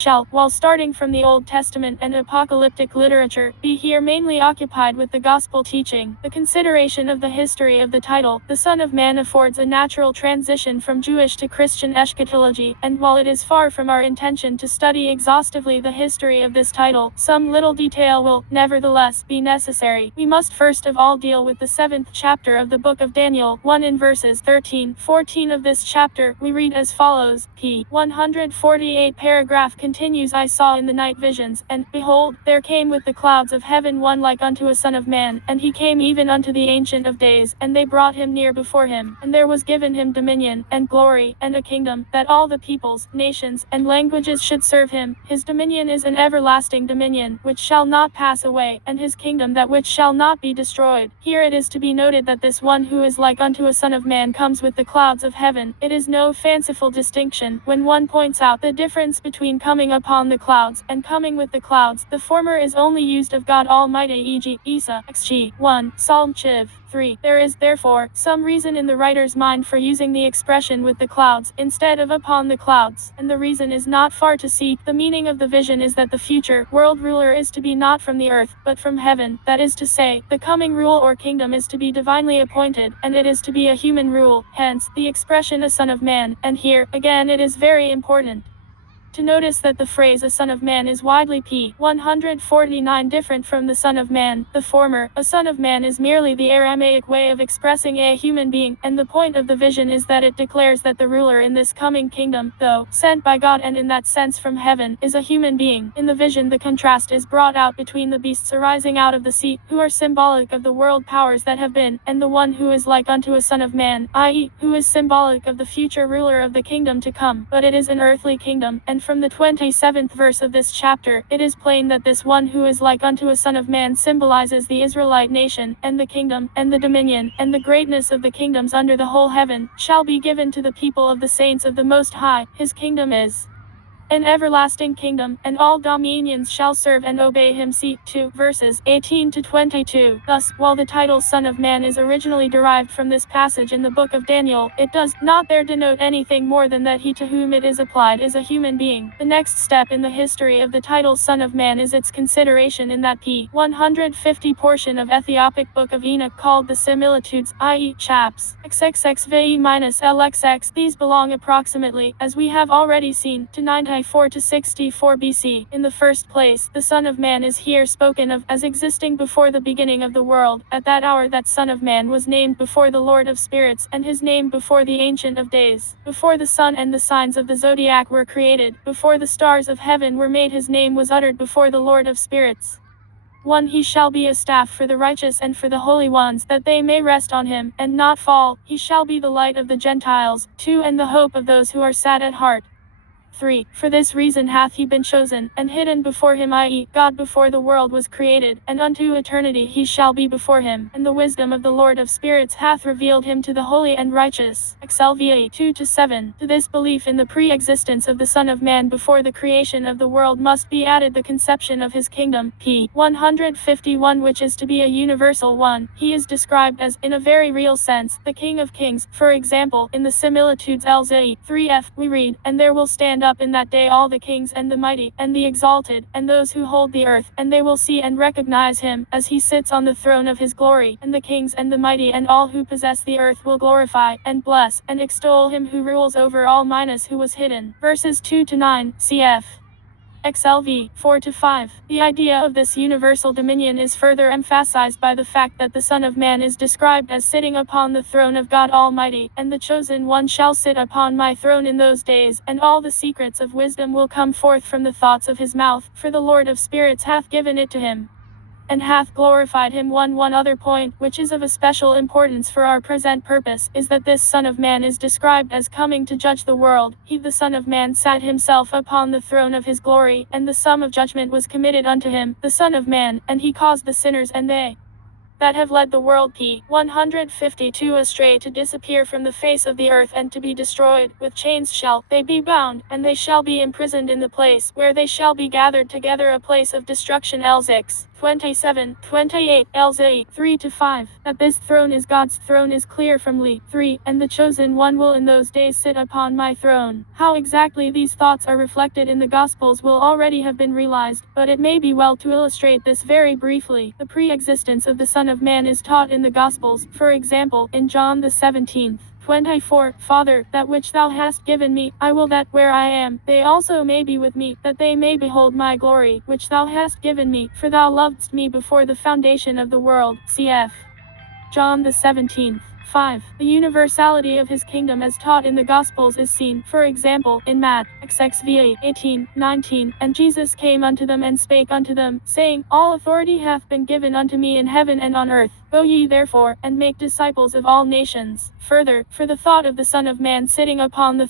shall, while starting from the Old Testament and apocalyptic literature, be here mainly occupied with the gospel teaching. The consideration of the history of the title, the Son of Man, affords a natural transition from Jewish to Christian eschatology, and while it is far from our intention to study exhaustively the history of this title, some little detail will, nevertheless, be necessary. We must first of all deal with the 7th chapter of the book of Daniel, 1 in verses 13-14 of this chapter. We read as follows, p. 148 paragraph continues, I saw in the night visions, and, behold, there came with the clouds of heaven one like unto a son of man, and he came even unto the Ancient of Days, and they brought him near before him, and there was given him dominion, and glory, and a kingdom, that all the peoples, nations, and languages should serve him. His dominion is an everlasting dominion, which shall not pass away, and his kingdom that which shall not be destroyed. Here it is to be noted that this one who is like unto a son of man comes with the clouds of heaven. It is no fanciful distinction when one points out the difference between coming upon the clouds, and coming with the clouds. The former is only used of God Almighty, e.g., Isa, xg. 1, Psalm chiv. 3. There is, therefore, some reason in the writer's mind for using the expression with the clouds, instead of upon the clouds, and the reason is not far to seek. The meaning of the vision is that the future world ruler is to be not from the earth, but from heaven, that is to say, the coming rule or kingdom is to be divinely appointed, and it is to be a human rule, hence, the expression a son of man, and here, again, it is very important to notice that the phrase a son of man is widely p. 149 different from the son of man. The former, a son of man, is merely the Aramaic way of expressing a human being, and the point of the vision is that it declares that the ruler in this coming kingdom, though sent by God and in that sense from heaven, is a human being. In the vision the contrast is brought out between the beasts arising out of the sea, who are symbolic of the world powers that have been, and the one who is like unto a son of man, i.e., who is symbolic of the future ruler of the kingdom to come. But it is an earthly kingdom, and from the 27th verse of this chapter, it is plain that this one who is like unto a son of man symbolizes the Israelite nation, and the kingdom, and the dominion, and the greatness of the kingdoms under the whole heaven, shall be given to the people of the saints of the Most High. His kingdom is an everlasting kingdom, and all dominions shall serve and obey him. See 2 verses 18-22. Thus, while the title Son of Man is originally derived from this passage in the book of Daniel, it does not there denote anything more than that he to whom it is applied is a human being. The next step in the history of the title Son of Man is its consideration in that p. 150 portion of Ethiopic Book of Enoch called the Similitudes, i.e. chaps, XXXVE-LXX. These belong approximately, as we have already seen, to 94-64 BC. In the first place, the Son of Man is here spoken of as existing before the beginning of the world. At that hour that Son of Man was named before the Lord of Spirits, and his name before the Ancient of Days. Before the sun and the signs of the zodiac were created, before the stars of heaven were made, his name was uttered before the Lord of Spirits. 1. He shall be a staff for the righteous and for the holy ones, that they may rest on him, and not fall. He shall be the light of the Gentiles. 2. And the hope of those who are sad at heart. 3. For this reason hath he been chosen, and hidden before him, i.e., God before the world was created, and unto eternity he shall be before him, and the wisdom of the Lord of Spirits hath revealed him to the holy and righteous. XLVA 2-7. To this belief in the pre-existence of the Son of Man before the creation of the world must be added the conception of his kingdom, p. 151, which is to be a universal one. He is described as, in a very real sense, the King of Kings. For example, in the Similitudes LZE 3f, we read, and there will stand up in that day all the kings and the mighty, and the exalted, and those who hold the earth, and they will see and recognize him, as he sits on the throne of his glory, and the kings and the mighty and all who possess the earth will glorify, and bless, and extol him who rules over all minus who was hidden. Verses 2-9, cf. XLV 4-5. The idea of this universal dominion is further emphasized by the fact that the Son of Man is described as sitting upon the throne of God Almighty, and the chosen one shall sit upon my throne in those days, and all the secrets of wisdom will come forth from the thoughts of his mouth, for the Lord of Spirits hath given it to him, and hath glorified him. One other point, which is of especial importance for our present purpose, is that this Son of Man is described as coming to judge the world. He, the Son of Man, sat himself upon the throne of his glory, and the sum of judgment was committed unto him, the Son of Man, and he caused the sinners and they that have led the world p. 152 astray to disappear from the face of the earth and to be destroyed. With chains shall they be bound, and they shall be imprisoned in the place where they shall be gathered together, a place of destruction. L6 27, 28, LZ 3-5. That this throne is God's throne is clear from Lee 3, and the chosen one will in those days sit upon my throne. How exactly these thoughts are reflected in the Gospels will already have been realized, but it may be well to illustrate this very briefly. The pre-existence of the Son of Man is taught in the Gospels, for example, in John the 17th. 24, Father, that which thou hast given me, I will that where I am, they also may be with me, that they may behold my glory, which thou hast given me, for thou lovedst me before the foundation of the world. Cf. John the 17th. 5. The universality of his kingdom as taught in the Gospels is seen, for example, in Matt. XXVA 18:19, and Jesus came unto them and spake unto them, saying, All authority hath been given unto me in heaven and on earth. Go ye therefore, and make disciples of all nations. Further, for the thought of the Son of Man sitting upon the